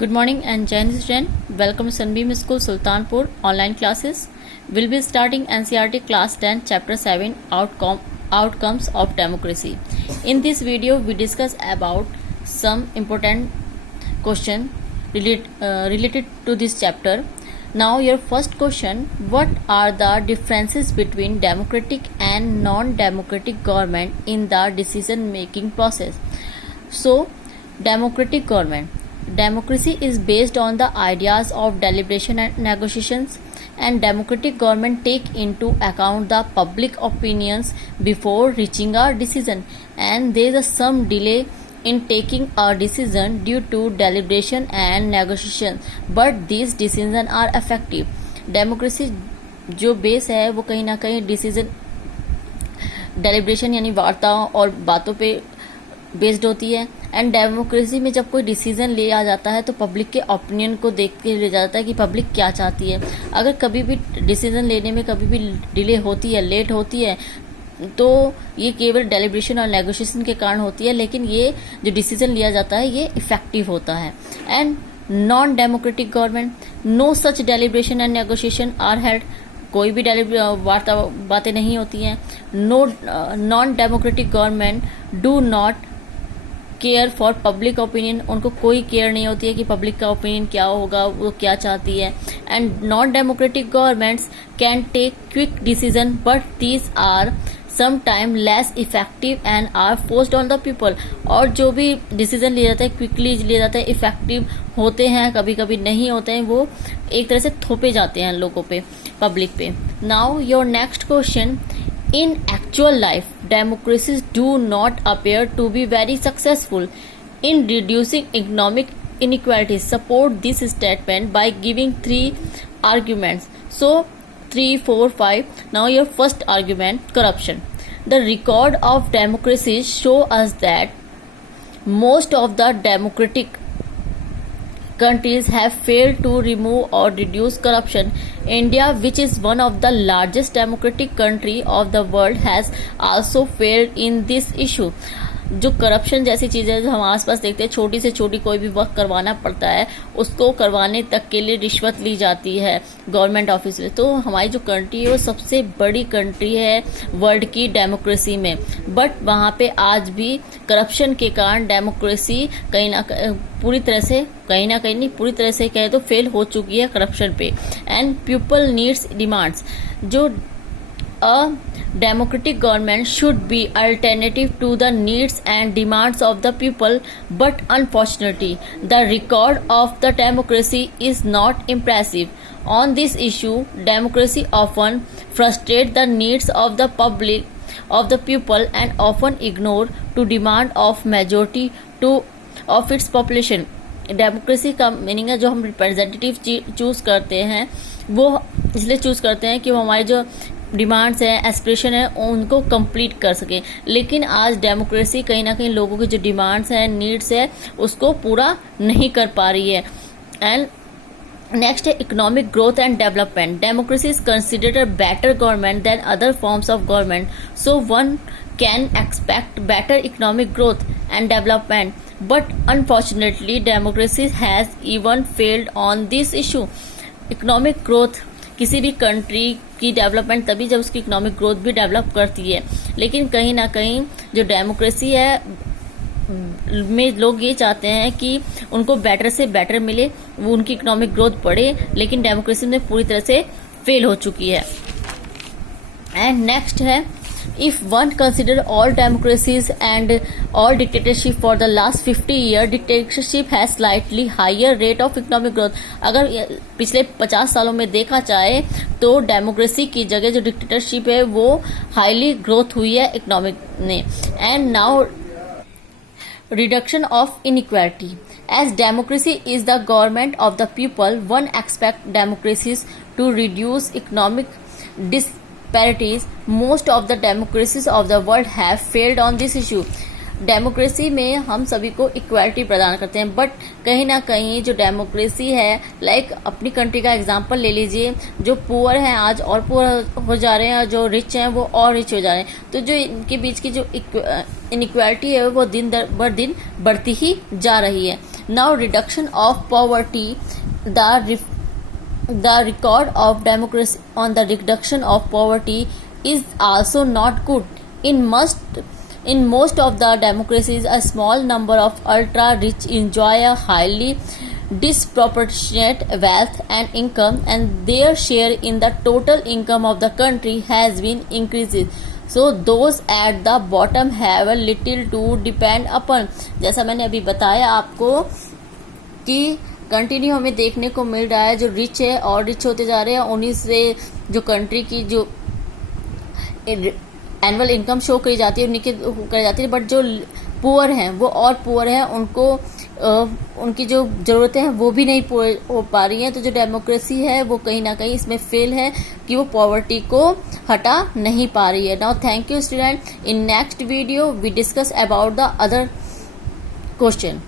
Good morning and Jai Hind student. Welcome to Sunbeam School Sultanpur online classes. We'll be starting NCERT class 10 chapter 7 outcomes of democracy. In this video we discuss about some important question related to this chapter. Now your first question, what are the differences between democratic and non-democratic government in the decision making process? So democratic government. Democracy is based on the ideas of deliberation and negotiations, and democratic government take into account the public opinions before reaching a decision, and there is some delay in taking a decision due to deliberation and negotiation, but these decisions are effective. Democracy जो base है वो कहीं ना कहीं decision deliberation यानी वार्ताओं और बातों पे बेस्ड होती है। एंड डेमोक्रेसी में जब कोई डिसीजन लिया जाता है तो पब्लिक के ओपिनियन को देख के लिया जाता है कि पब्लिक क्या चाहती है। अगर कभी भी डिसीजन लेने में कभी भी डिले होती है, लेट होती है, तो ये केवल डेलिब्रेशन और नेगोशिएशन के कारण होती है, लेकिन ये जो डिसीजन लिया जाता है ये इफेक्टिव होता है। And non democratic government, no such deliberation and negotiation are held, कोई भी बातें नहीं होती हैं। Non democratic government do not care for public opinion, उनको कोई केयर नहीं होती है कि पब्लिक का ओपिनियन क्या होगा, वो क्या चाहती है। And non democratic governments can take quick decision but these are sometime less effective and are forced on the people, और जो भी डिसीजन लिया जाता है क्विकली लिया जाता है, इफेक्टिव होते हैं, कभी कभी नहीं होते हैं, वो एक तरह से थोपे जाते हैं लोगों पे, पब्लिक पे। Now your next question, in actual life, democracies do not appear to be very successful in reducing economic inequalities. Support this statement by giving 3 arguments. So 3, 4, 5. Now your first argument, corruption. The record of democracies show us that most of the democratic countries have failed to remove or reduce corruption. India, which is one of the largest democratic country of the world, has also failed in this issue. जो corruption जैसी चीज़ें जो हम आसपास देखते हैं, छोटी से छोटी कोई भी वर्क करवाना पड़ता है, उसको करवाने तक के लिए रिश्वत ली जाती है गवर्नमेंट ऑफिस में। तो हमारी जो कंट्री है वो सबसे बड़ी कंट्री है वर्ल्ड की डेमोक्रेसी में, बट वहाँ पे आज भी करप्शन के कारण डेमोक्रेसी कहीं ना पूरी तरह से पूरी तरह से कहे तो फेल हो चुकी है करप्शन पे। एंड पीपल नीड्स डिमांड्स, जो a democratic government should be alternative to the needs and demands of the people, but unfortunately the record of the democracy is not impressive. On this issue, democracy often frustrates the needs of the people and often ignore to demand of majority of its population. Democracy का meaning है जो हम representative choose करते हैं वो इसलिए choose करते हैं कि वो हमारे जो डिमांड्स हैं, एस्पिरेशन है, उनको कंप्लीट कर सके। लेकिन आज डेमोक्रेसी कहीं ना कहीं लोगों की जो डिमांड्स हैं, नीड्स है, उसको पूरा नहीं कर पा रही है। एंड नेक्स्ट है economic growth and development. Democracy is considered a better government than other forms of government, so one can expect better economic growth and development, but unfortunately democracy has even failed on this issue. Economic growth, किसी भी country की development तभी जब उसकी economic growth भी develop करती है, लेकिन कहीं ना कहीं जो डेमोक्रेसी है में लोग ये चाहते हैं कि उनको बेटर से बेटर मिले, वो उनकी इकोनॉमिक ग्रोथ बढ़े, लेकिन डेमोक्रेसी में पूरी तरह से फेल हो चुकी है। एंड नेक्स्ट है, if one consider all democracies and all dictatorship for the last 50 years, dictatorship has slightly higher rate of economic growth. अगर पिछले 50 सालों में देखा जाए तो डेमोक्रेसी की जगह जो डिक्टेटरशिप है वो हाईली ग्रोथ हुई है इकोनॉमिक ने। And now reduction of inequality. As democracy is the government of the people, one expects democracies to reduce economic disparities. Most of the democracies of the world have failed on this issue. Democracy में हम सभी को equality प्रदान करते हैं, but कहीं ना कहीं जो डेमोक्रेसी है, लाइक अपनी कंट्री का एग्जांपल ले लीजिए, जो पुअर हैं आज और पुअर हो जा रहे हैं और जो रिच हैं वो और रिच हो जा रहे हैं। तो जो इनके बीच की जो इनइक्वालिटी है वो दिन बढ़ती ही जा रही है। Now, reduction of poverty, the record of democracy on the reduction of poverty is also not good. In most of the democracies, a small number of ultra-rich enjoy a highly disproportionate wealth and income, and their share in the total income of the country has been increasing. So those at the bottom have a little to depend upon. जैसा मैंने अभी बताया आपको कि continue हमें देखने को मिल रहा है, जो रिच है और रिच होते जा रहे हैं, उन्हीं से जो कंट्री की जो एनुअल इनकम शो करी जाती है उन्हीं के करी जाती है, बट जो पुअर हैं वो और पुअर हैं, उनको उनकी जो ज़रूरतें हैं वो भी नहीं हो पा रही हैं। तो जो डेमोक्रेसी है वो कहीं ना कहीं इसमें फेल है कि वो पॉवर्टी को हटा नहीं पा रही है। Now thank you student. In next video we discuss about the other question.